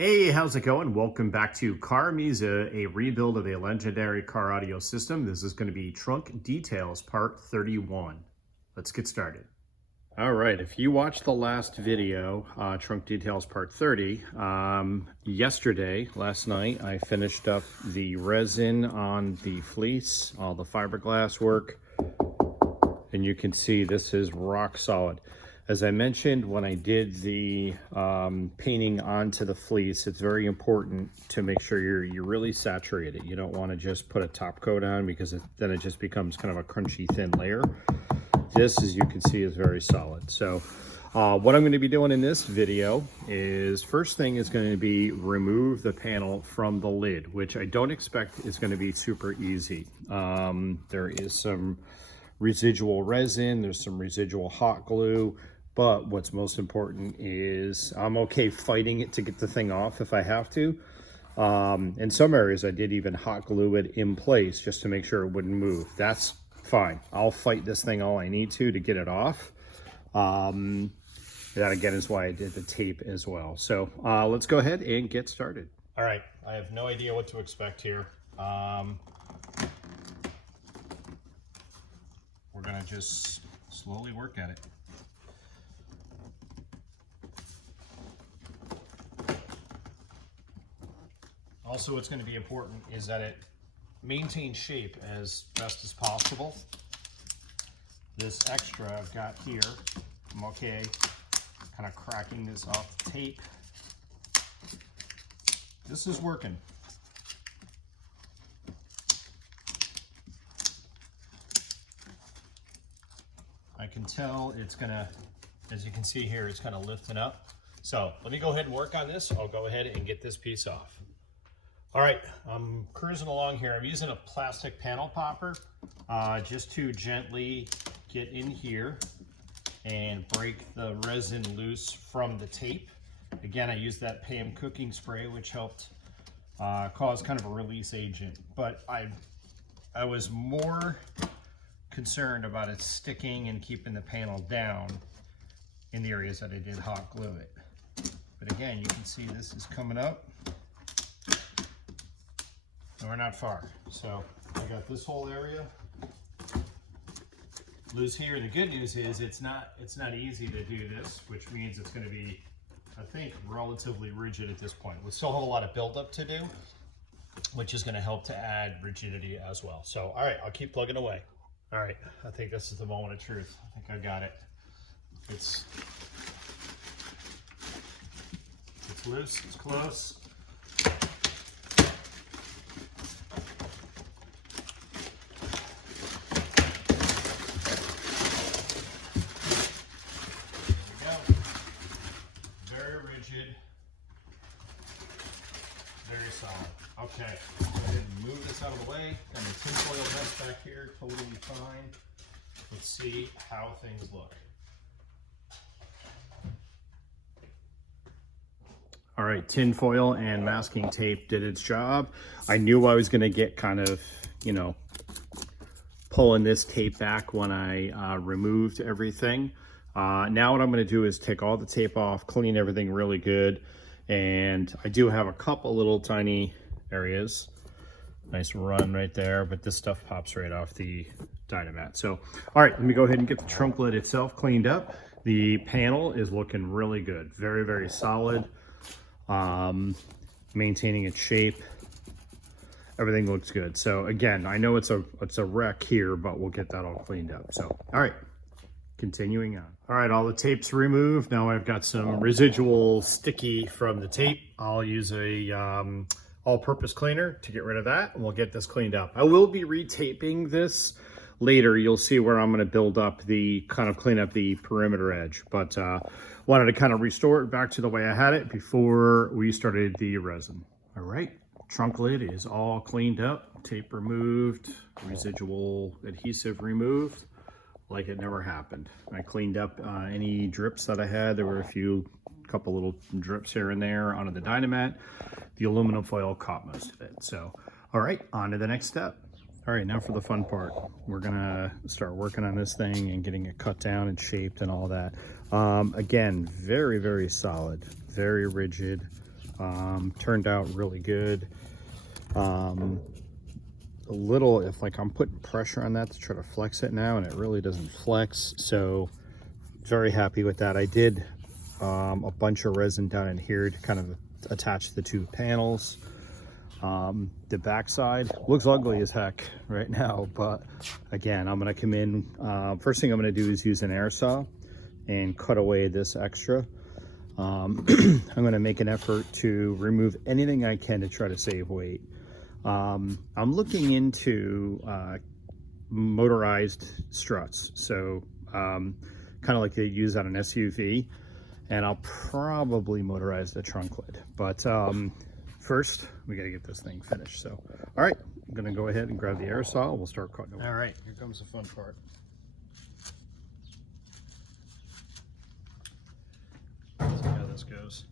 Hey, how's it going? Welcome back to CarMiZa, a rebuild of a legendary car audio system. This is going to be Trunk Details Part 31. Let's get started. All right, if you watched the last video, Trunk Details Part 30, last night, I finished up the resin on the fleece, all the fiberglass work, and you can see this is rock solid. As I mentioned, when I did the painting onto the fleece, it's very important to make sure you really saturate it. You don't want to just put a top coat on because then it just becomes kind of a crunchy thin layer. This, as you can see, is very solid. So what I'm going to be doing in this video is, first thing is going to be remove the panel from the lid, which I don't expect is going to be super easy. There is some residual resin, there's some residual hot glue. But what's most important is I'm okay fighting it to get the thing off if I have to. In some areas, I did even hot glue it in place just to make sure it wouldn't move. That's fine. I'll fight this thing all I need to get it off. That again is why I did the tape as well. So let's go ahead and get started. All right, I have no idea what to expect here. We're gonna just slowly work at it. Also, what's going to be important is that it maintains shape as best as possible. This extra I've got here, I'm okay kind of cracking this off the tape. This is working. I can tell it's gonna, as you can see here, it's kind of lifting up. So let me go ahead and work on this. I'll go ahead and get this piece off. All right, I'm cruising along here. I'm using a plastic panel popper just to gently get in here and break the resin loose from the tape. Again, I used that Pam cooking spray, which helped cause kind of a release agent. But I was more concerned about it sticking and keeping the panel down in the areas that I did hot glue it. But again, you can see this is coming up. And we're not far. So I got this whole area loose here. The good news is it's not easy to do this, which means it's going to be, I think, relatively rigid at this point. We still have a lot of buildup to do, which is going to help to add rigidity as well. So, all right, I'll keep plugging away. All right, I think this is the moment of truth. I think I got it. It's loose, it's close. Very solid. Okay, go ahead and move this out of the way. Got my tinfoil vest back here, totally fine. Let's see how things look. All right, tinfoil and masking tape did its job. I knew I was gonna get kind of, pulling this tape back when I removed everything. Now what I'm gonna do is take all the tape off, clean everything really good. And I do have a couple little tiny areas. Nice run right there, but this stuff pops right off the Dynamat. So, all right, let me go ahead and get the trunk lid itself cleaned up. The panel is looking really good. Very, very solid. Maintaining its shape. Everything looks good. So again, I know it's a wreck here, but we'll get that all cleaned up. So, all right. Continuing on. All right, all the tape's removed. Now I've got some residual sticky from the tape. I'll use a all-purpose cleaner to get rid of that, and we'll get this cleaned up. I will be retaping this later. You'll see where I'm going to build up clean up the perimeter edge, but wanted to kind of restore it back to the way I had it before we started the resin. All right, trunk lid is all cleaned up, tape removed, residual adhesive removed. Like it never happened. I cleaned up any drips that I had. There were couple little drips here and there onto the Dynamat. The aluminum foil caught most of it. So, all right, on to the next step. All right, now for the fun part. We're gonna start working on this thing and getting it cut down and shaped and all that. Again, very, very solid, very rigid. Turned out really good. A little, if like I'm putting pressure on that to try to flex it now, and it really doesn't flex, so very happy with that. I did a bunch of resin down in here to kind of attach the two panels. The backside looks ugly as heck right now, but again, I'm gonna come in, first thing I'm gonna do is use an air saw and cut away this extra. I'm gonna make an effort to remove anything I can to try to save weight. I'm looking into motorized struts, so kind of like they use on an SUV, and I'll probably motorize the trunk lid. But first, we got to get this thing finished. So, all right, I'm gonna go ahead and grab the air saw. We'll start cutting away. All right, here comes the fun part. Let's see how this goes.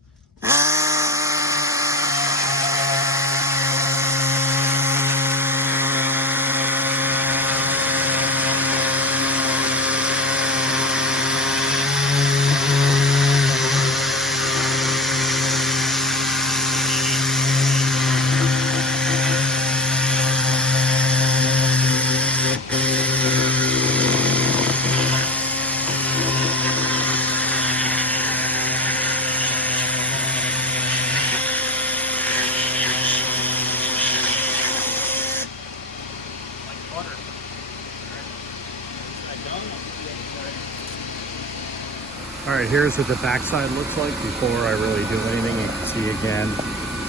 All right, here's what the backside looks like before I really do anything. You can see again,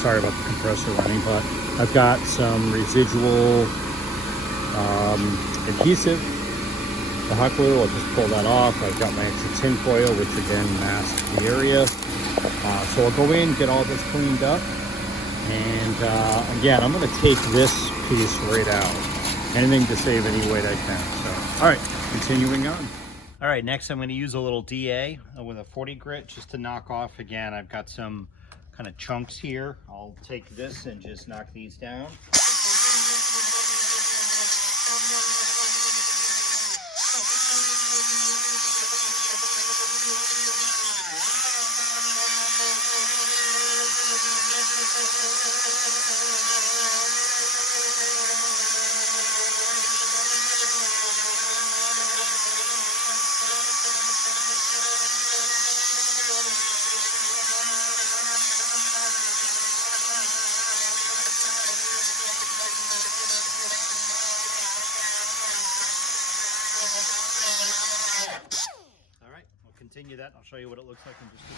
sorry about the compressor running, but I've got some residual adhesive, the hot glue. I'll just pull that off. I've got my extra tin foil, which again masks the area. So I'll go in, get all this cleaned up, and again, I'm gonna take this piece right out. Anything to save any weight I can. So, all right, continuing on. All right, next I'm going to use a little DA with a 40 grit just to knock off. Again, I've got some kind of chunks here. I'll take this and just knock these down. Continue that. I'll show you what it looks like in just a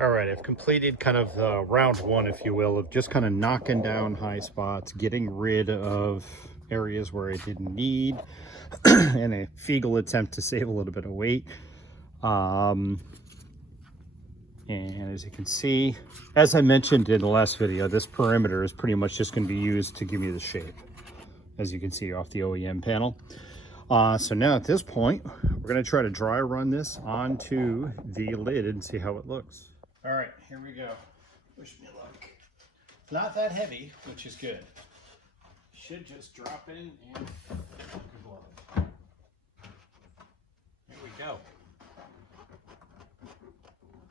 All right, I've completed kind of round one, if you will, of just kind of knocking down high spots, getting rid of areas where I didn't need, and a feeble attempt to save a little bit of weight. And as you can see, as I mentioned in the last video, this perimeter is pretty much just going to be used to give me the shape, as you can see off the OEM panel. So now at this point, we're going to try to dry run this onto the lid and see how it looks. All right, here we go. Wish me luck. Not that heavy, which is good. Should just drop in and blow. Here we go.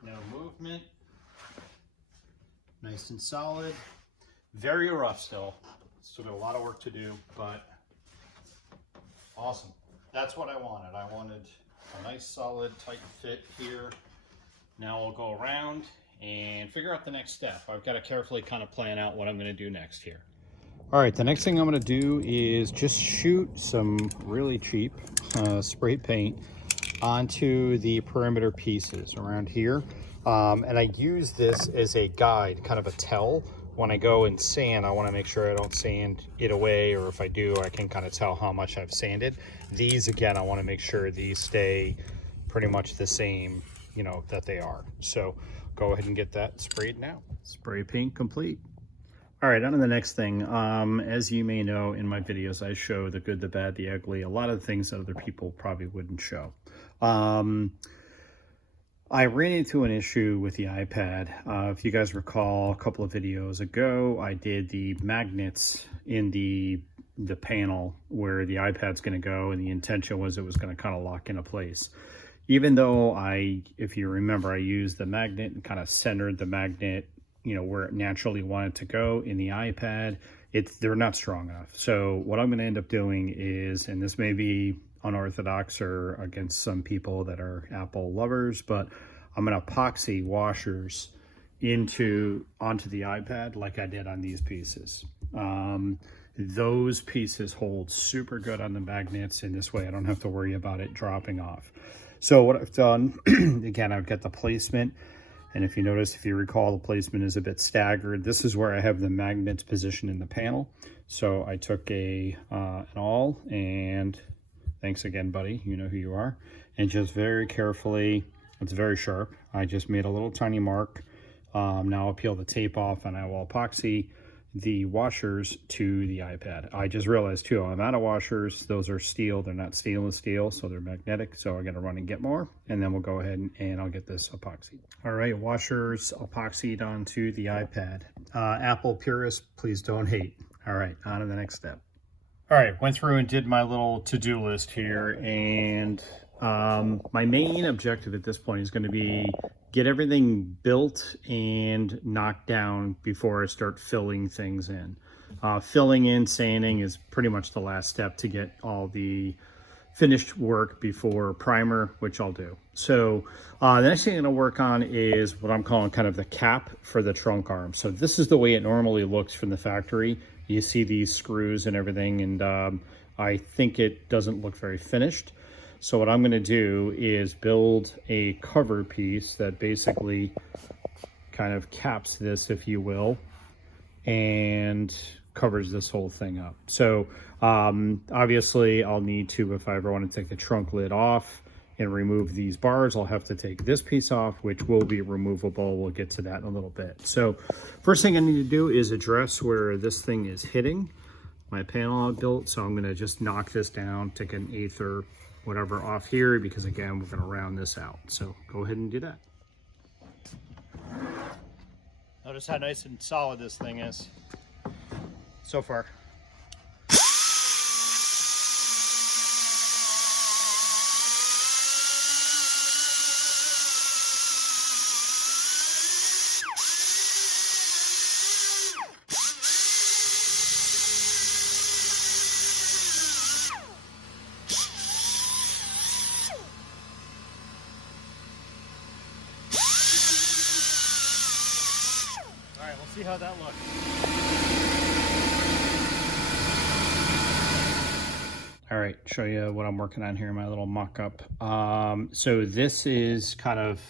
No movement. Nice and solid. Very rough still. Still got a lot of work to do, but awesome. That's what I wanted. I wanted a nice, solid, tight fit here. Now I'll go around and figure out the next step. I've got to carefully kind of plan out what I'm going to do next here. All right, the next thing I'm going to do is just shoot some really cheap spray paint onto the perimeter pieces around here. And I use this as a guide, kind of a tell. When I go and sand, I want to make sure I don't sand it away, or if I do, I can kind of tell how much I've sanded. These, again, I want to make sure these stay pretty much the same, you know, that they are. So go ahead and get that sprayed now. Spray paint complete. All right, on to the next thing. As you may know, in my videos, I show the good, the bad, the ugly, a lot of things that other people probably wouldn't show. I ran into an issue with the iPad. If you guys recall, a couple of videos ago, I did the magnets in the panel where the iPad's going to go, and the intention was it was going to kind of lock into place. Even though if you remember, I used the magnet and kind of centered the magnet, you know, where it naturally wanted to go in the iPad, they're not strong enough. So what I'm going to end up doing is, and this may be unorthodox or against some people that are Apple lovers, but I'm going to epoxy washers onto the iPad like I did on these pieces. Those pieces hold super good on the magnets, and this way I don't have to worry about it dropping off. So what I've done, again, I've got the placement, and if you notice, if you recall, the placement is a bit staggered. This is where I have the magnets positioned in the panel. So I took an awl, and thanks again, buddy, you know who you are, and just very carefully, it's very sharp, I just made a little tiny mark. Now I'll peel the tape off, and I will epoxy the washers to the iPad. I just realized too, I'm out of washers. Those are steel, they're not stainless steel, so they're magnetic. So I gotta run and get more, and then we'll go ahead and I'll get this epoxied. All right, washers epoxied onto the iPad. Apple purists, please don't hate. All right, on to the next step. All right, went through and did my little to-do list here, and my main objective at this point is going to be get everything built and knocked down before I start filling things in. Filling in, sanding is pretty much the last step to get all the finished work before primer, which I'll do. So the next thing I'm going to work on is what I'm calling kind of the cap for the trunk arm. So this is the way it normally looks from the factory. You see these screws and everything, and I think it doesn't look very finished. So what I'm going to do is build a cover piece that basically kind of caps this, if you will, and covers this whole thing up. So obviously I'll need to, if I ever want to take the trunk lid off and remove these bars, I'll have to take this piece off, which will be removable. We'll get to that in a little bit. So first thing I need to do is address where this thing is hitting my panel I built. So I'm going to just knock this down, take an eighth or whatever off here, because again, we're going to round this out. So go ahead and do that. Notice how nice and solid this thing is so far. See how that looks. All right, show you what I'm working on here in my little mock-up. So this is kind of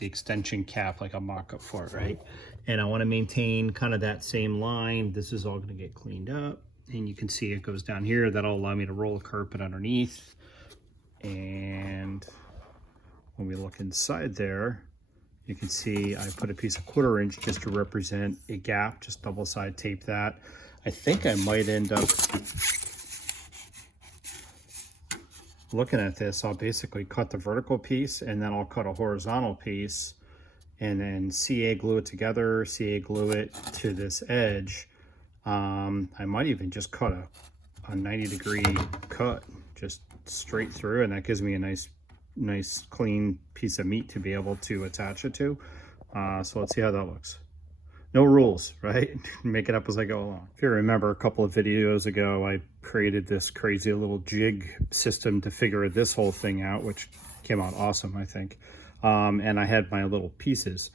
the extension cap, like a mock-up for it, right? And I want to maintain kind of that same line. This is all going to get cleaned up, and you can see it goes down here. That'll allow me to roll a carpet underneath. And when we look inside there, you can see I put a piece of 1/4 inch just to represent a gap, just double side tape that. I think I might end up looking at this. I'll basically cut the vertical piece and then I'll cut a horizontal piece and then CA glue it together, CA glue it to this edge. I might even just cut a 90-degree cut just straight through, and that gives me a nice clean piece of meat to be able to attach it to. So let's see how that looks. No rules, right? Make it up as I go along. If you remember a couple of videos ago, I created this crazy little jig system to figure this whole thing out, which came out awesome, I think. And I had my little pieces.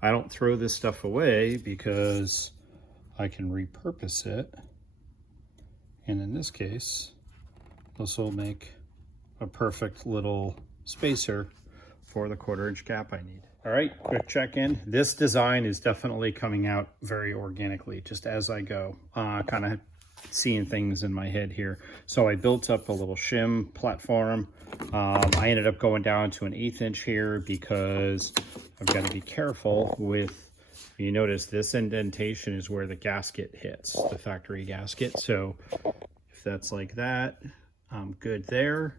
I don't throw this stuff away because I can repurpose it. And in this case, this will make a perfect little spacer for the 1/4 inch gap I need. All right, quick check-in. This design is definitely coming out very organically, just as I go, kind of seeing things in my head here. So I built up a little shim platform. I ended up going down to an 1/8 inch here because I've got to be careful with, you notice this indentation is where the gasket hits, the factory gasket. So if that's like that, I'm good there.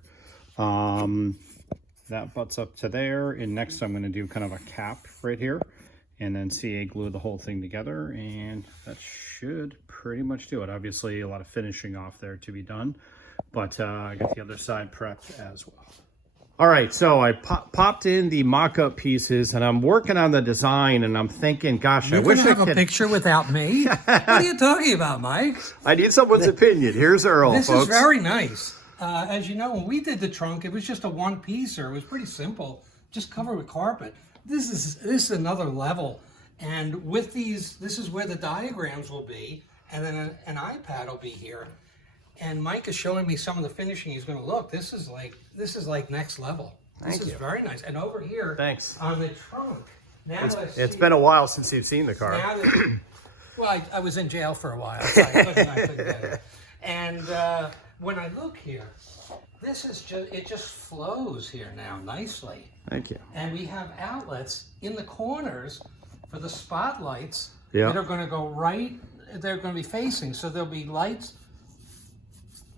That butts up to there, and next I'm going to do kind of a cap right here and then CA glue the whole thing together, and that should pretty much do it. Obviously a lot of finishing off there to be done, but I got the other side prepped as well. All right, so I popped in the mock-up pieces and I'm working on the design, and I'm thinking, gosh, I wish I could have a picture without me. What are you talking about, Mike? I need someone's opinion. Here's Earl, This folks. is very nice. As you know, when we did the trunk, it was just a one-piecer. It was pretty simple, just covered with carpet. This is another level, and with these, this is where the diagrams will be, and then an iPad will be here. And Mike is showing me some of the finishing he's going to look. This is like next level. This is very nice. And over here, Thanks. on the trunk. Now It's been a while since you've seen the car. now that, well, I was in jail for a while, so I couldn't get it. And when I look here, this is just, it just flows here now nicely. Thank you. And we have outlets in the corners for the spotlights Yeah. that are going to go right, they're going to be facing. So there'll be lights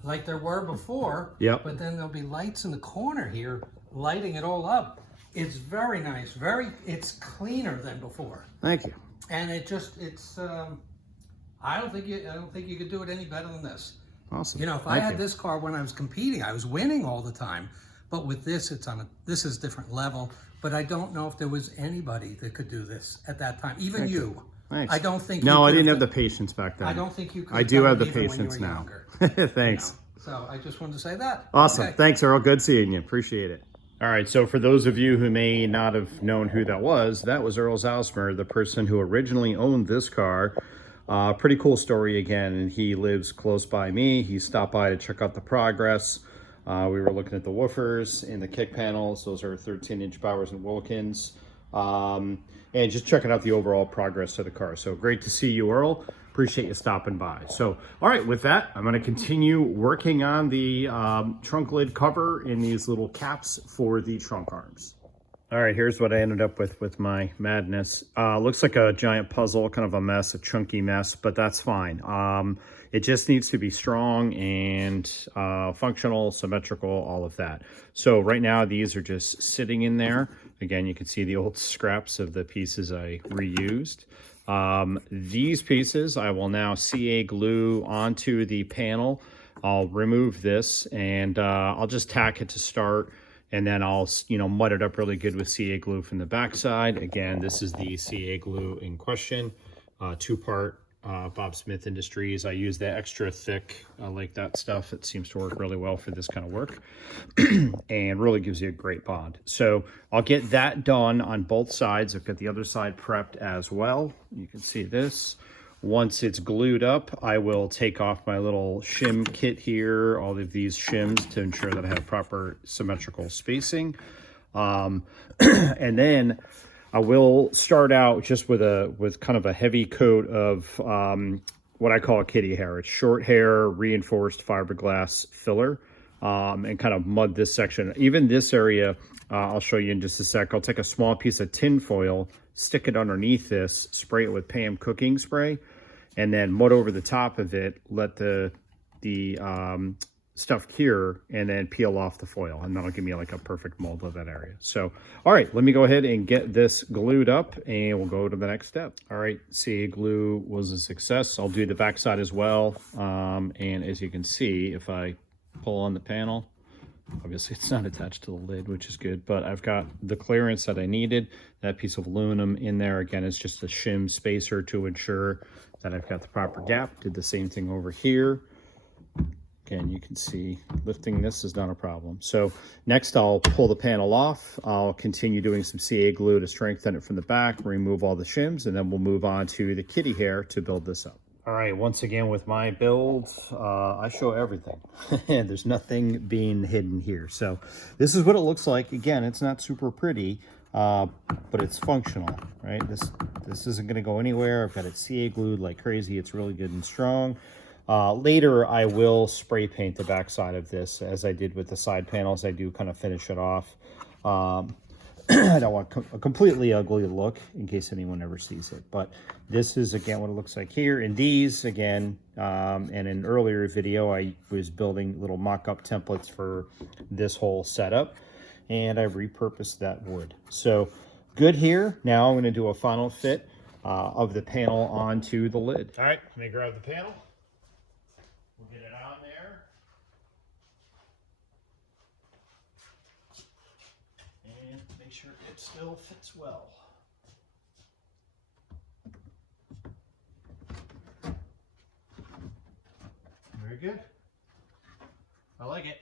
like there were before, Yep. but then there'll be lights in the corner here lighting it all up. It's very nice, it's cleaner than before. Thank you. And I don't think you could do it any better than this. Awesome. You know, if I had this car when I was competing, I was winning all the time. But with this, this is different level. But I don't know if there was anybody that could do this at that time. Even you. Thanks. I don't think. No, you I could didn't have the patience back then. I don't think you could. I do have the even when you patience were now. younger, Thanks. you know? So I just wanted to say that. Awesome. Okay. Thanks, Earl. Good seeing you. Appreciate it. All right. So for those of you who may not have known who that was Earl Zausmer, the person who originally owned this car. Pretty cool story again. And he lives close by me. He stopped by to check out the progress. We were looking at the woofers and the kick panels. Those are 13-inch Bowers and Wilkins. And just checking out the overall progress of the car. So great to see you, Earl. Appreciate you stopping by. So, all right, with that, I'm going to continue working on the trunk lid cover and these little caps for the trunk arms. All right, here's what I ended up with my madness. Looks like a giant puzzle, kind of a mess, a chunky mess, but that's fine. It just needs to be strong and functional, symmetrical, all of that. So right now, these are just sitting in there. Again, you can see the old scraps of the pieces I reused. These pieces I will now CA glue onto the panel. I'll remove this and I'll just tack it to start. And then I'll, mud it up really good with CA glue from the backside. Again, this is the CA glue in question, two-part Bob Smith Industries. I use the extra thick, I like that stuff. It seems to work really well for this kind of work and really gives you a great bond. So I'll get that done on both sides. I've got the other side prepped as well. You can see this. Once it's glued up, I will take off my little shim kit here, all of these shims to ensure that I have proper symmetrical spacing. And then I will start out just with kind of a heavy coat of what I call kitty hair. It's short hair reinforced fiberglass filler, and kind of mud this section. Even this area, I'll show you in just a sec. I'll take a small piece of tin foil, stick it underneath this, spray it with Pam cooking spray, and then mud over the top of it. Let the stuff cure, and then peel off the foil, and that'll give me like a perfect mold of that area. So, all right, let me go ahead and get this glued up, and we'll go to the next step. All right, CA glue was a success. I'll do the backside as well. And as you can see, if I pull on the panel, obviously it's not attached to the lid, which is good, but I've got the clearance that I needed. That piece of aluminum in there, again, is just a shim spacer to ensure that I've got the proper gap. Did the same thing over here. Again, you can see lifting this is not a problem. So next I'll pull the panel off. I'll continue doing some CA glue to strengthen it from the back, remove all the shims, and then we'll move on to the kitty hair to build this up. All right, once again with my build, I show everything. There's nothing being hidden here. So this is what it looks like. Again, it's not super pretty, but it's functional, right? This isn't gonna go anywhere. I've got it CA glued like crazy. It's really good and strong. Later, I will spray paint the backside of this as I did with the side panels. I do kind of finish it off. I don't want a completely ugly look in case anyone ever sees it. But this is, again, what it looks like here. In these, again, and in an earlier video, I was building little mock-up templates for this whole setup. And I repurposed that wood. So good here. Now I'm going to do a final fit of the panel onto the lid. All right, let me grab the panel. We'll get it on there. And make sure it still fits well. Very good. I like it.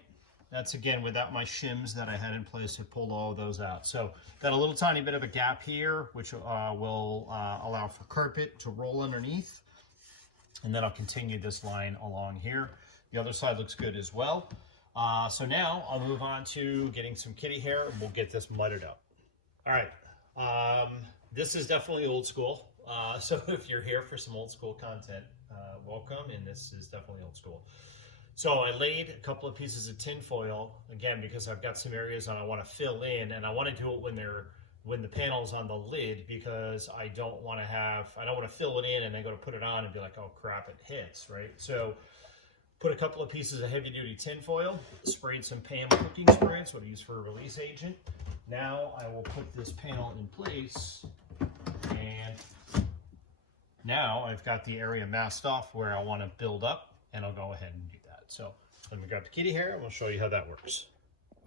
That's again without my shims that I had in place. I pulled all of those out. So got a little tiny bit of a gap here, which will allow for carpet to roll underneath. And then I'll continue this line along here. The other side looks good as well. So now I'll move on to getting some kitty hair, and we'll get this mudded up. All right, this is definitely old school. So if you're here for some old school content, welcome, and this is definitely old school. So I laid a couple of pieces of tin foil, again, because I've got some areas that I want to fill in, and I want to do it when the panel's on the lid, because I don't want to fill it in and then go to put it on and be like, oh crap, it hits, right? So put a couple of pieces of heavy duty tin foil, sprayed some Pam cooking spray, that's what I use for a release agent. Now I will put this panel in place, and now I've got the area masked off where I want to build up, and I'll go ahead and do that. So let me grab the kitty hair and we'll show you how that works.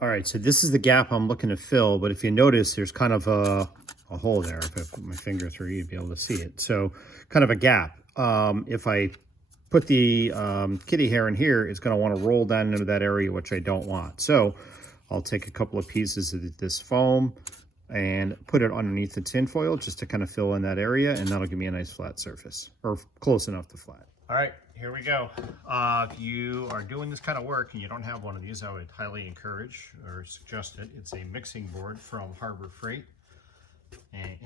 All right, so this is the gap I'm looking to fill, but if you notice, there's kind of a hole there. If I put my finger through, you'd be able to see it. So kind of a gap. If I put the kitty hair in here, it's going to want to roll down into that area, which I don't want. So I'll take a couple of pieces of this foam and put it underneath the tin foil just to kind of fill in that area, and that'll give me a nice flat surface, or close enough to flat. All right, here we go. If you are doing this kind of work and you don't have one of these, I would highly encourage or suggest it. It's a mixing board from Harbor Freight, and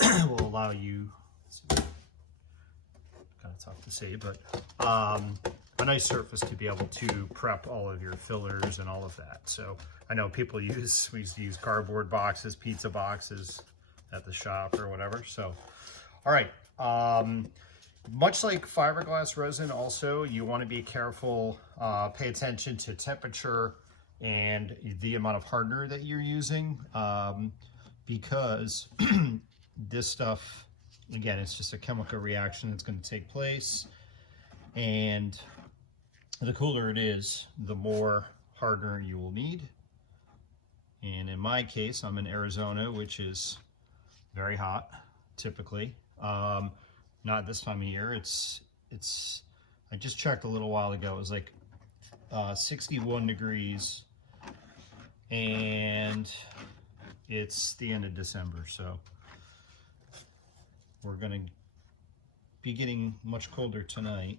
it will allow you, kind of tough to say, but a nice surface to be able to prep all of your fillers and all of that. So I know people we used to use cardboard boxes, pizza boxes at the shop or whatever. So, all right. Much like fiberglass resin, also, you want to be careful, pay attention to temperature and the amount of hardener that you're using, because this stuff, again, it's just a chemical reaction that's going to take place, and the cooler it is, the more hardener you will need. And in my case, I'm in Arizona, which is very hot, typically. Not this time of year. I just checked a little while ago. It was like 61 degrees, and it's the end of December, so we're gonna be getting much colder tonight.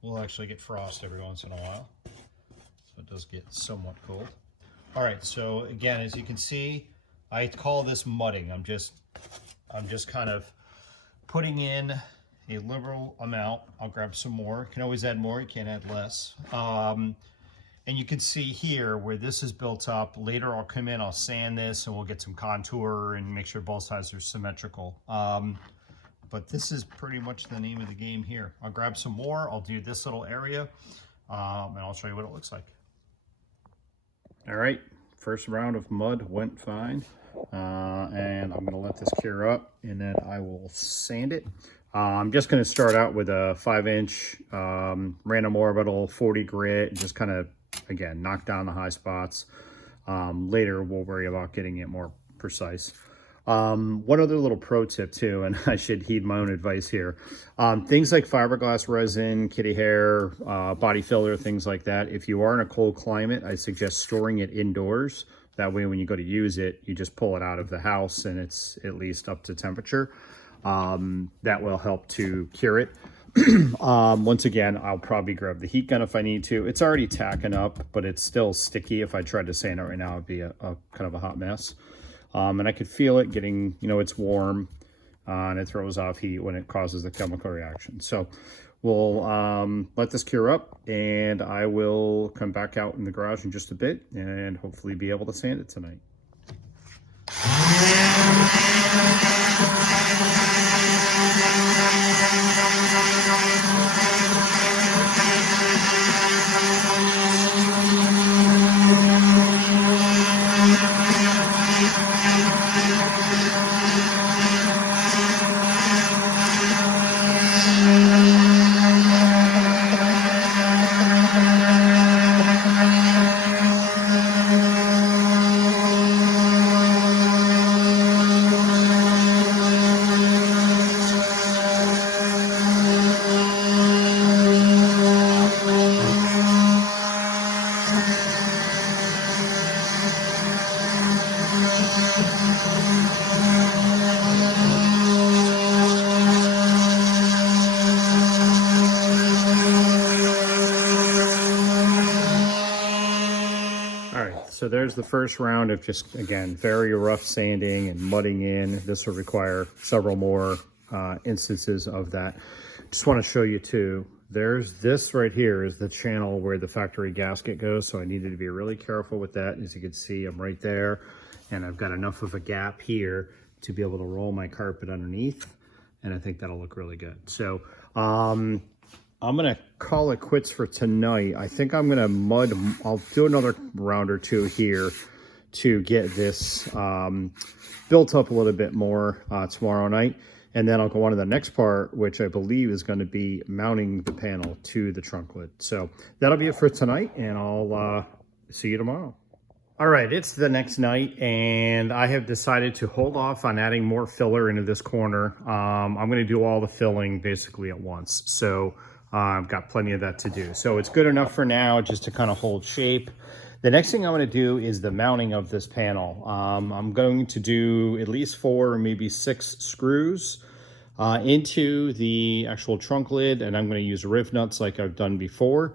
We'll actually get frost every once in a while, so it does get somewhat cold. All right, so again, as you can see, I call this mudding. I'm just kind of putting in a liberal amount. I'll grab some more. You can always add more, you can't add less. And you can see here where this is built up. Later I'll come in, I'll sand this, and we'll get some contour and make sure both sides are symmetrical. But this is pretty much the name of the game here. I'll grab some more, I'll do this little area, and I'll show you what it looks like. All right, first round of mud went fine. And I'm gonna let this cure up, and then I will sand it. I'm just gonna start out with a 5-inch random orbital 40 grit, just kind of, again, knock down the high spots. Later we'll worry about getting it more precise. One other little pro tip too, and I should heed my own advice here. Things like fiberglass resin, kitty hair, body filler, things like that. If you are in a cold climate, I suggest storing it indoors. That way when you go to use it, you just pull it out of the house and it's at least up to temperature. That will help to cure it. Once again, I'll probably grab the heat gun if I need to. It's already tacking up, but it's still sticky. If I tried to sand it right now, it'd be a kind of a hot mess. And I could feel it getting, you know, it's warm, and it throws off heat when it causes the chemical reaction. So we'll let this cure up, and I will come back out in the garage in just a bit and hopefully be able to sand it tonight. So there's the first round of just, again, very rough sanding and mudding in. This will require several more instances of that. Just want to show you too, there's this right here is the channel where the factory gasket goes. So I needed to be really careful with that. As you can see, I'm right there, and I've got enough of a gap here to be able to roll my carpet underneath. And I think that'll look really good. So I'm gonna call it quits for tonight. I think I'm gonna mud, I'll do another round or two here to get this built up a little bit more tomorrow night. And then I'll go on to the next part, which I believe is gonna be mounting the panel to the trunk lid. So that'll be it for tonight, and I'll see you tomorrow. All right, it's the next night, and I have decided to hold off on adding more filler into this corner. I'm gonna do all the filling basically at once. So I've got plenty of that to do. So it's good enough for now just to kind of hold shape. The next thing I'm going to do is the mounting of this panel. I'm going to do at least 4 or maybe 6 screws into the actual trunk lid, and I'm going to use riv nuts like I've done before.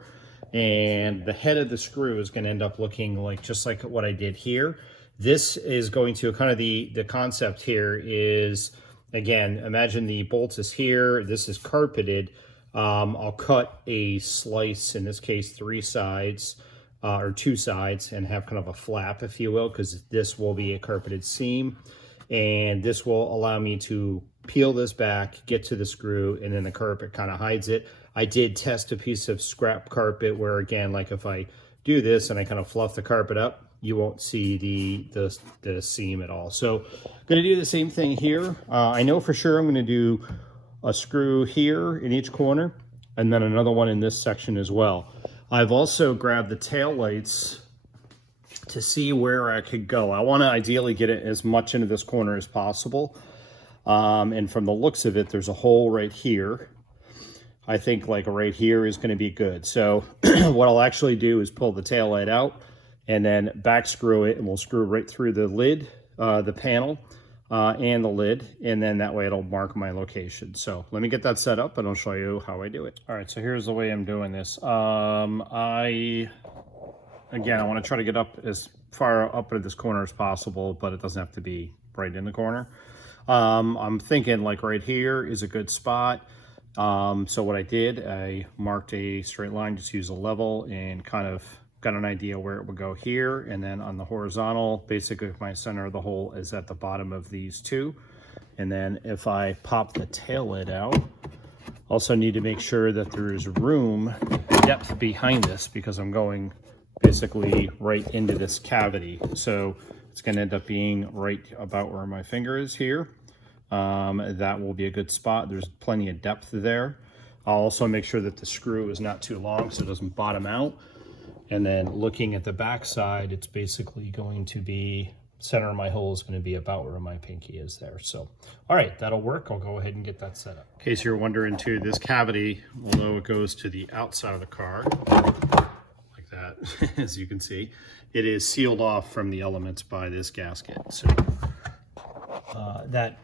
And the head of the screw is going to end up looking like just like what I did here. This is going to kind of the concept here is, again, imagine the bolt is here. This is carpeted. I'll cut a slice, in this case 3 sides or 2 sides, and have kind of a flap, if you will, because this will be a carpeted seam, and this will allow me to peel this back, get to the screw, and then the carpet kind of hides it. I did test a piece of scrap carpet where, again, like if I do this and I kind of fluff the carpet up, you won't see the seam at all. So I'm going to do the same thing here. I know for sure I'm going to do a screw here in each corner, and then another one in this section as well. I've also grabbed the tail lights to see where I could go. I want to ideally get it as much into this corner as possible. And from the looks of it, there's a hole right here. I think like right here is going to be good. So what I'll actually do is pull the tail light out and then back screw it, and we'll screw right through the lid, the panel, and the lid, and then that way it'll mark my location. So let me get that set up and I'll show you how I do it. All right, so here's the way I'm doing this. Again, I want to try to get up as far up at this corner as possible, but it doesn't have to be right in the corner. I'm thinking like right here is a good spot. So what I did, I marked a straight line, just use a level, and kind of got an idea where it would go here. And then on the horizontal, basically my center of the hole is at the bottom of these two. And then if I pop the tail lid out, also need to make sure that there's room, depth behind this, because I'm going basically right into this cavity. So it's going to end up being right about where my finger is here. That will be a good spot. There's plenty of depth there. I'll also make sure that the screw is not too long so it doesn't bottom out. And then looking at the back side, it's basically going to be, center of my hole is going to be about where my pinky is there. So, all right, that'll work. I'll go ahead and get that set up. In case you're wondering too, this cavity, although it goes to the outside of the car, like that, as you can see, it is sealed off from the elements by this gasket. So that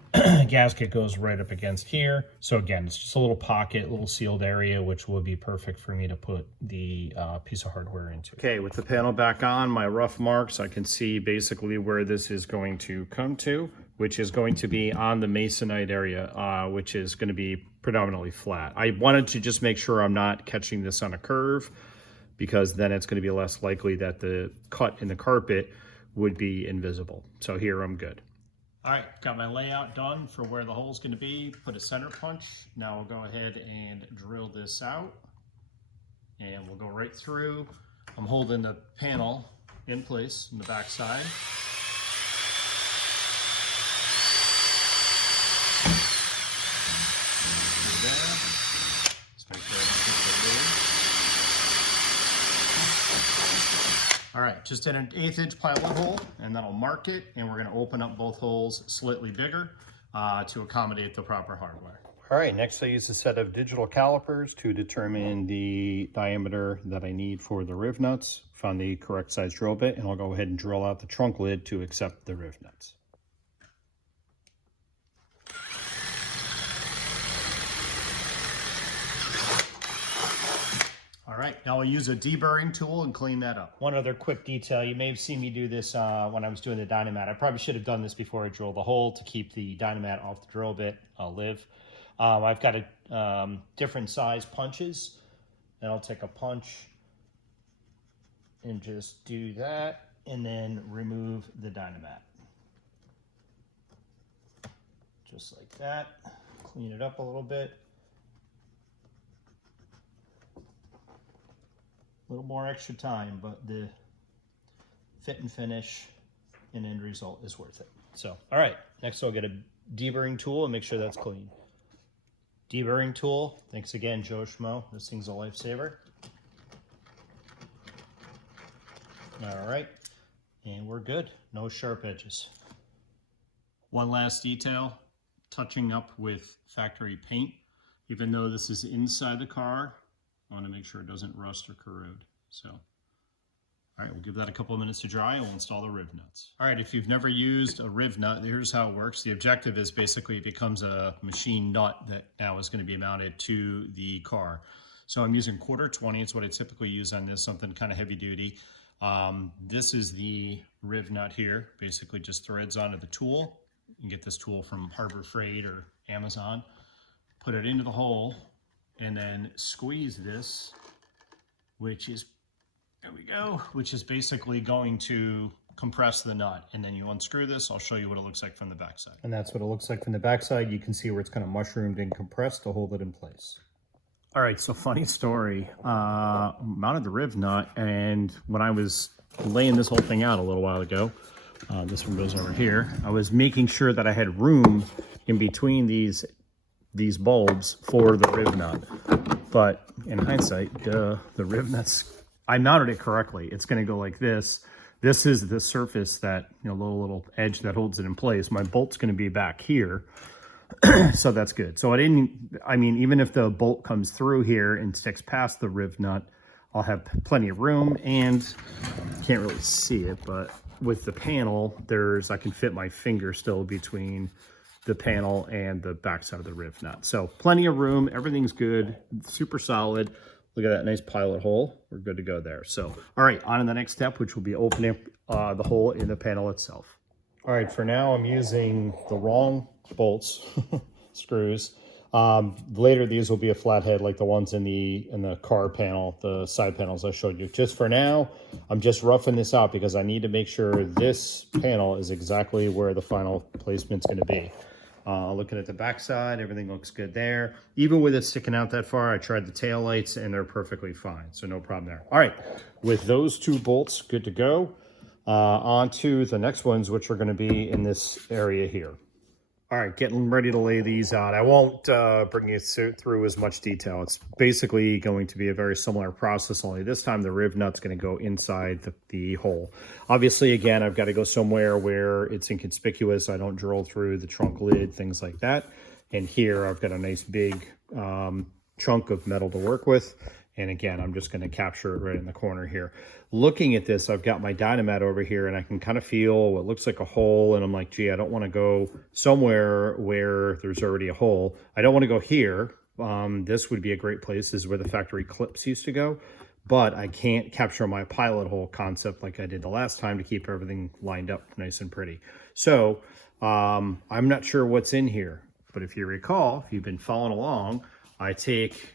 gasket goes right up against here. So again, it's just a little pocket, little sealed area, which will be perfect for me to put the piece of hardware into. Okay, with the panel back on, my rough marks, I can see basically where this is going to come to, which is going to be on the masonite area, which is going to be predominantly flat. I wanted to just make sure I'm not catching this on a curve, because then it's going to be less likely that the cut in the carpet would be invisible. So here I'm good. All right, got my layout done for where the hole's going to be. Put a center punch. Now we'll go ahead and drill this out, and we'll go right through. I'm holding the panel in place in the back side. All right, just in an 1/8 inch plywood hole, and that'll mark it, and we're gonna open up both holes slightly bigger to accommodate the proper hardware. All right, next I use a set of digital calipers to determine the diameter that I need for the riv nuts. Found the correct size drill bit, and I'll go ahead and drill out the trunk lid to accept the riv nuts. All right, now I'll use a deburring tool and clean that up. One other quick detail, you may have seen me do this when I was doing the Dynamat. I probably should have done this before I drilled the hole to keep the Dynamat off the drill bit. I'll live. I've got a different size punches, and I'll take a punch and just do that, and then remove the Dynamat. Just like that, clean it up a little bit. A little more extra time, but the fit and finish and end result is worth it. So, all right, next I'll get a deburring tool and make sure that's clean. Deburring tool, thanks again, Joe Schmo. This thing's a lifesaver. All right, and we're good. No sharp edges. One last detail, touching up with factory paint. Even though this is inside the car, I want to make sure it doesn't rust or corrode. So, all right, we'll give that a couple of minutes to dry and we'll install the riv nuts. All right, if you've never used a riv nut, here's how it works. The objective is basically it becomes a machine nut that now is going to be mounted to the car. So I'm using 1/4-20. It's what I typically use on this, something kind of heavy duty. This is the riv nut here. Basically just threads onto the tool. You can get this tool from Harbor Freight or Amazon. Put it into the hole, and then squeeze this, which is, there we go, which is basically going to compress the nut. And then you unscrew this. I'll show you what it looks like from the backside. And that's what it looks like from the backside. You can see where it's kind of mushroomed and compressed to hold it in place. All right, so funny story. Mounted the riv nut, and when I was laying this whole thing out a little while ago, this one goes over here, I was making sure that I had room in between these bulbs for the riv nut. But in hindsight, the riv nuts, I mounted it correctly. It's going to go like this. This is the surface that, you know, little edge that holds it in place. My bolt's going to be back here. So that's good. So I mean, even if the bolt comes through here and sticks past the riv nut, I'll have plenty of room, and can't really see it, but with the panel, I can fit my finger still between the panel and the backside of the riv nut. So plenty of room, everything's good, super solid. Look at that nice pilot hole. We're good to go there. So, all right, on to the next step, which will be opening the hole in the panel itself. All right, for now I'm using the wrong bolts, screws. Later these will be a flathead like the ones in the car panel, the side panels I showed you. Just for now, I'm just roughing this out because I need to make sure this panel is exactly where the final placement's going to be. Looking at the back side, everything looks good there. Even with it sticking out that far, I tried the tail lights and they're perfectly fine, so no problem there. All right, with those 2 bolts good to go, on to the next ones, which are going to be in this area here. All right, getting ready to lay these out. I won't bring you through as much detail. It's basically going to be a very similar process, only this time the riv nut's going to go inside the hole. Obviously, again, I've got to go somewhere where it's inconspicuous. I don't drill through the trunk lid, things like that. And here I've got a nice big chunk of metal to work with. And again, I'm just going to capture it right in the corner here. Looking at this, I've got my Dynamat over here and I can kind of feel what looks like a hole. And I'm like, gee, I don't want to go somewhere where there's already a hole. I don't want to go here. This would be a great place. This is where the factory clips used to go. But I can't capture my pilot hole concept like I did the last time to keep everything lined up nice and pretty. So I'm not sure what's in here. But if you recall, if you've been following along,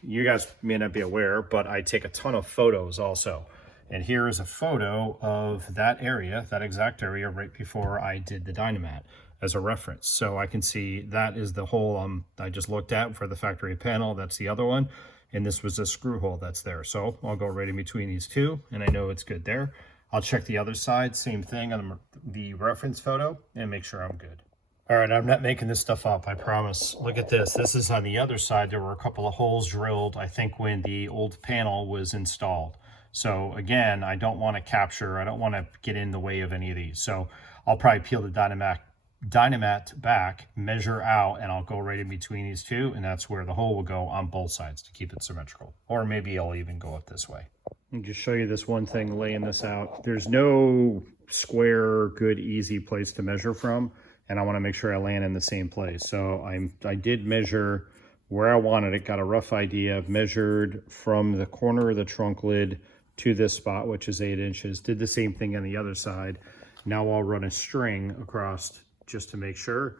you guys may not be aware, but I take a ton of photos also. And here is a photo of that area, that exact area right before I did the Dynamat as a reference. So I can see that is the hole I just looked at for the factory panel. That's the other one. And this was a screw hole that's there. So I'll go right in between these 2 and I know it's good there. I'll check the other side, same thing on the reference photo and make sure I'm good. All right, I'm not making this stuff up, I promise. Look at this. This is on the other side. There were a couple of holes drilled, I think, when the old panel was installed. So again, I don't want to capture, I don't want to get in the way of any of these. So I'll probably peel the Dynamat back, measure out, and I'll go right in between these 2, and that's where the hole will go on both sides to keep it symmetrical. Or maybe I'll even go up this way. I'll just show you this one thing laying this out. There's no square, good, easy place to measure from. And I want to make sure I land in the same place. So I did measure where I wanted it, got a rough idea, measured from the corner of the trunk lid to this spot, which is 8 inches. Did the same thing on the other side. Now I'll run a string across just to make sure.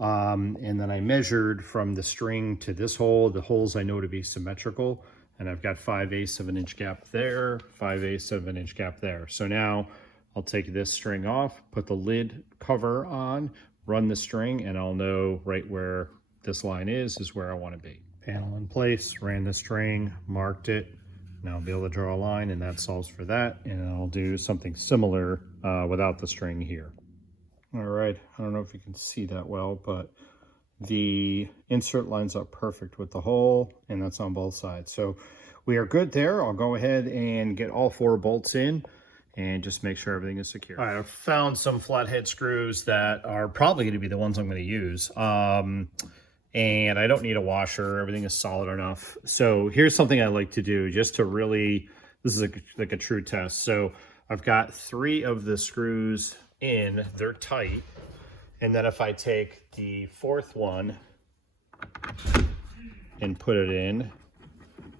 And then I measured from the string to this hole, the holes I know to be symmetrical. And I've got 5/8 of an inch gap there, 5/8 of an inch gap there. So now I'll take this string off, put the lid cover on, run the string, and I'll know right where this line is where I want to be. Panel in place, ran the string, marked it. Now I'll be able to draw a line, and that solves for that. And I'll do something similar without the string here. All right, I don't know if you can see that well, but the insert lines up perfect with the hole, and that's on both sides. So we are good there. I'll go ahead and get all 4 bolts in and just make sure everything is secure. All right, I've found some flathead screws that are probably going to be the ones I'm going to use. And I don't need a washer. Everything is solid enough. So here's something I like to do just to really, this is like a true test. So I've got 3 of the screws in, they're tight. And then if I take the 4th one and put it in,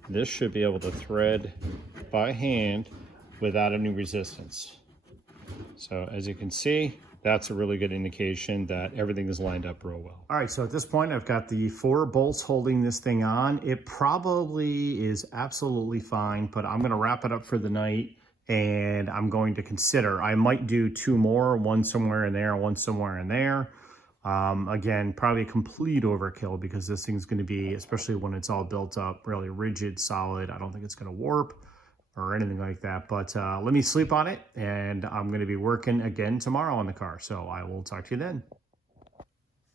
this should be able to thread by hand without any resistance. So as you can see, that's a really good indication that everything is lined up real well. All right, so at this point, I've got the 4 bolts holding this thing on. It probably is absolutely fine, but I'm gonna wrap it up for the night and I'm going to consider, I might do 2 more, one somewhere in there, one somewhere in there. Again, probably a complete overkill because this thing's gonna be, especially when it's all built up, really rigid, solid. I don't think it's gonna warp or anything like that, but let me sleep on it, and I'm going to be working again tomorrow on the car, so I will talk to you then.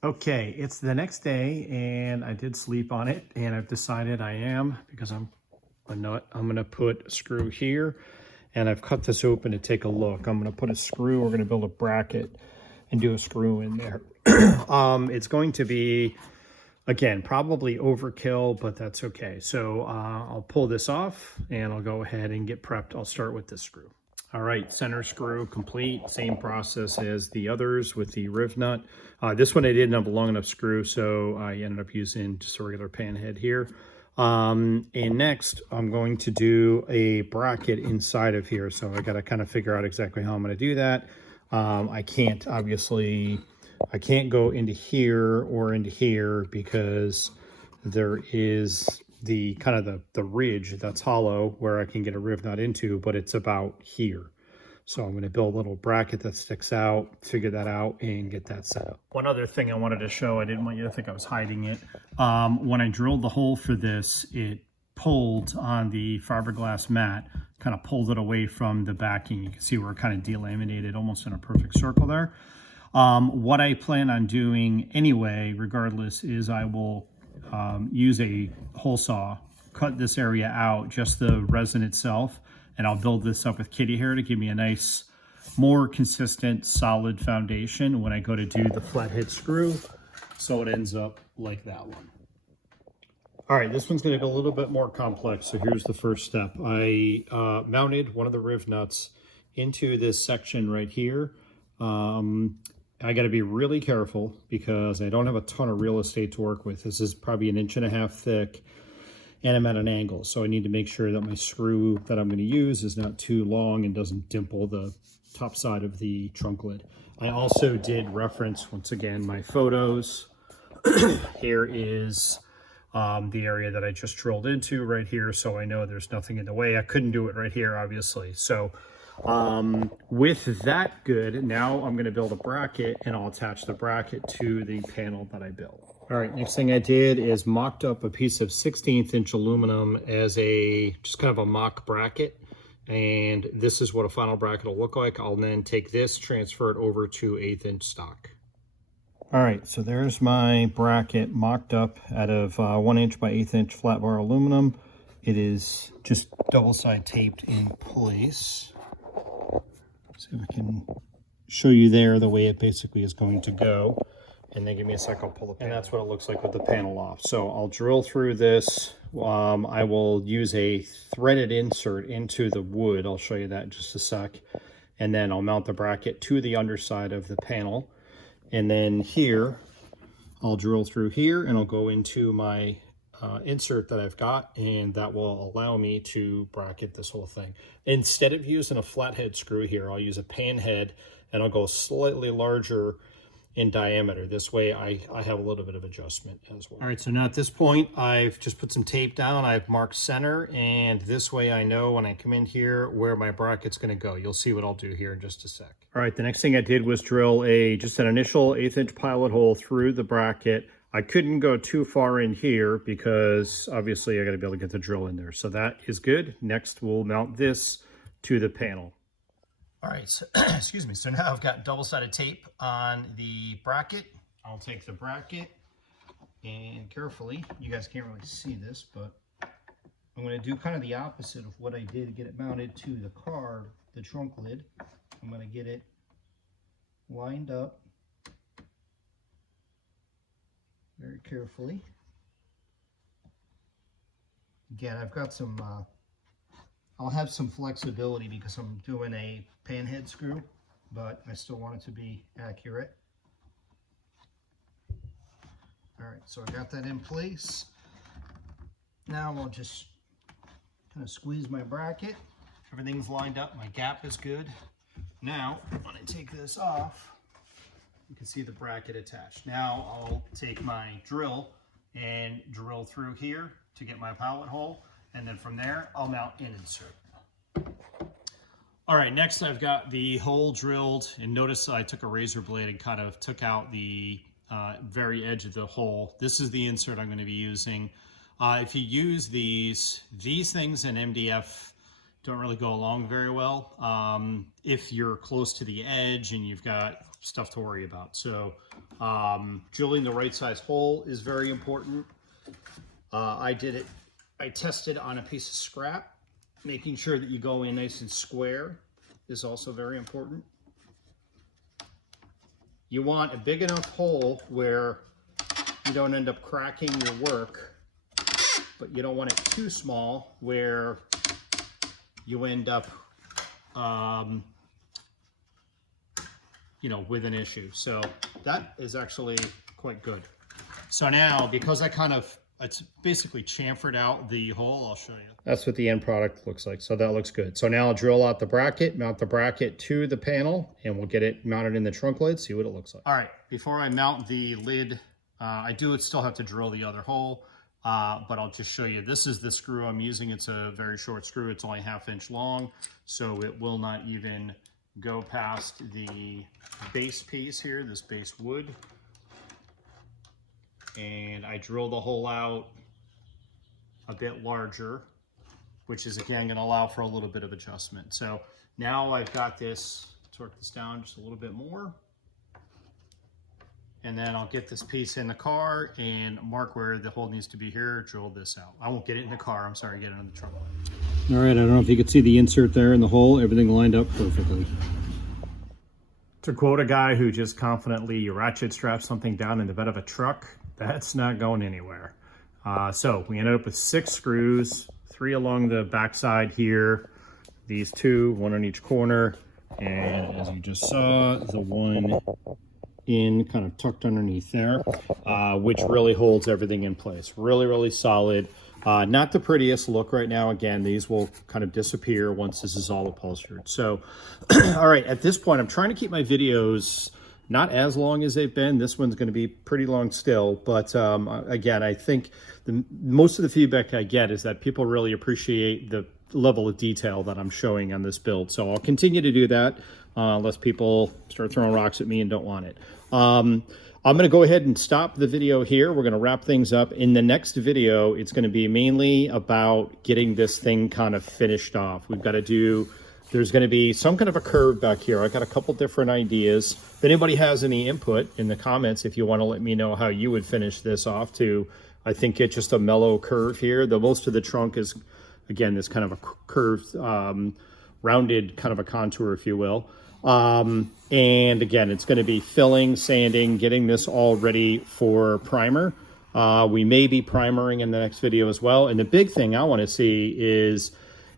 Okay, it's the next day, and I did sleep on it, and I've decided because I'm going to put a screw here, and I've cut this open to take a look. I'm going to put a screw, we're going to build a bracket and do a screw in there. It's going to be, again, probably overkill, but that's okay. So I'll pull this off and I'll go ahead and get prepped. I'll start with this screw. All right, center screw complete. Same process as the others with the riv nut. This one I didn't have a long enough screw, so I ended up using just a regular pan head here. And next, I'm going to do a bracket inside of here. So I got to kind of figure out exactly how I'm going to do that. I can't go into here or into here because there is the kind of the ridge that's hollow where I can get a riv nut into, but it's about here. So I'm going to build a little bracket that sticks out, figure that out, and get that set up. One other thing I wanted to show, I didn't want you to think I was hiding it. When I drilled the hole for this, it pulled on the fiberglass mat, kind of pulled it away from the backing. You can see where it kind of delaminated almost in a perfect circle there. What I plan on doing anyway, regardless, is I will use a hole saw, cut this area out, just the resin itself, and I'll build this up with kitty hair to give me a nice, more consistent, solid foundation when I go to do the flathead screw, so it ends up like that one. All right, this one's going to go a little bit more complex, so here's the first step. I mounted one of the riv nuts into this section right here. I got to be really careful because I don't have a ton of real estate to work with. This is probably 1.5 inches thick, and I'm at an angle, so I need to make sure that my screw that I'm going to use is not too long and doesn't dimple the top side of the trunk lid. I also did reference, once again, my photos. Here is the area that I just drilled into right here, so I know there's nothing in the way. I couldn't do it right here, obviously. So with that good, now I'm going to build a bracket, and I'll attach the bracket to the panel that I built. All right, next thing I did is mocked up a piece of 16th inch aluminum as just kind of a mock bracket. And this is what a final bracket will look like. I'll then take this, transfer it over to 1/8 inch stock. All right, so there's my bracket mocked up out of 1 inch by 1/8 inch flat bar aluminum. It is just double side taped in place. See if I can show you there the way it basically is going to go. And then give me a sec, I'll pull the panel. And that's what it looks like with the panel off. So I'll drill through this. I will use a threaded insert into the wood. I'll show you that in just a sec. And then I'll mount the bracket to the underside of the panel. And then here, I'll drill through here and I'll go into my insert that I've got, and that will allow me to bracket this whole thing. Instead of using a flathead screw here, I'll use a pan head, and I'll go slightly larger in diameter. This way I have a little bit of adjustment as well. All right, so now at this point, I've just put some tape down. I've marked center, and this way I know when I come in here where my bracket's gonna go. You'll see what I'll do here in just a sec. All right, the next thing I did was drill just an initial 1/8 inch pilot hole through the bracket. I couldn't go too far in here because obviously I gotta be able to get the drill in there. So that is good. Next, we'll mount this to the panel. All right, so, excuse me. So now I've got double-sided tape on the bracket. I'll take the bracket and carefully, you guys can't really see this, but I'm going to do kind of the opposite of what I did to get it mounted to the car, the trunk lid. I'm going to get it lined up very carefully. Again, I've got some I'll have some flexibility because I'm doing a panhead screw, but I still want it to be accurate. All right, so I got that in place. Now I'll just kind of squeeze my bracket. Everything's lined up, my gap is good. Now, when I take this off, you can see the bracket attached. Now I'll take my drill and drill through here to get my pilot hole. And then from there, I'll mount an insert. All right, next I've got the hole drilled, and notice I took a razor blade and kind of took out the very edge of the hole. This is the insert I'm going to be using. If you use these things in MDF don't really go along very well if you're close to the edge and you've got stuff to worry about. So drilling the right size hole is very important. I tested on a piece of scrap. Making sure that you go in nice and square is also very important. You want a big enough hole where you don't end up cracking your work, but you don't want it too small where you end up, with an issue. So that is actually quite good. So now, because I kind of It's basically chamfered out the hole. I'll show you. That's what the end product looks like. So that looks good. So now I'll drill out the bracket, mount the bracket to the panel, and we'll get it mounted in the trunk lid, see what it looks like. All right, before I mount the lid, I do still have to drill the other hole, but I'll just show you. This is the screw I'm using. It's a very short screw. It's only 1/2 inch long, so it will not even go past the base piece here, this base wood. And I drill the hole out a bit larger, which is again going to allow for a little bit of adjustment. So now I've got this, torque this down just a little bit more. And then I'll get this piece in the car and mark where the hole needs to be here, drill this out. I won't get it in the car, I'm sorry, get it in the trunk. All right, I don't know if you could see the insert there in the hole, everything lined up perfectly. To quote a guy who just confidently ratchet straps something down in the bed of a truck, that's not going anywhere. So we ended up with 6 screws, 3 along the backside here, these 2, 1 on each corner, and as you just saw, the one in kind of tucked underneath there, which really holds everything in place. Really, really solid. Not the prettiest look right now. Again, these will kind of disappear once this is all upholstered. So, all right, at this point, I'm trying to keep my videos not as long as they've been. This one's going to be pretty long still, but again, I think most of the feedback I get is that people really appreciate the level of detail that I'm showing on this build. So I'll continue to do that unless people start throwing rocks at me and don't want it. I'm going to go ahead and stop the video here. We're going to wrap things up. In the next video, it's going to be mainly about getting this thing kind of finished off. We've got to do, there's going to be some kind of a curve back here. I got a couple different ideas. If anybody has any input in the comments, if you want to let me know how you would finish this off to, I think, get just a mellow curve here. The most of the trunk is, again, this kind of a curved, rounded kind of a contour, if you will. And again, it's going to be filling, sanding, getting this all ready for primer. We may be primering in the next video as well. And the big thing I want to see is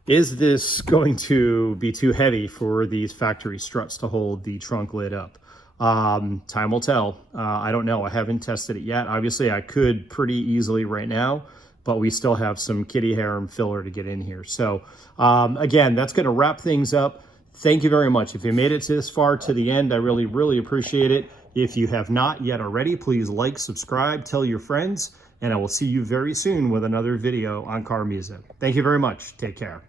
this going to be too heavy for these factory struts to hold the trunk lid up? Time will tell. I don't know. I haven't tested it yet. Obviously, I could pretty easily right now, but we still have some kitty hair and filler to get in here. So again, that's going to wrap things up. Thank you very much. If you made it this far to the end, I really, really appreciate it. If you have not yet already, please like, subscribe, tell your friends, and I will see you very soon with another video on CarMiZa. Thank you very much. Take care.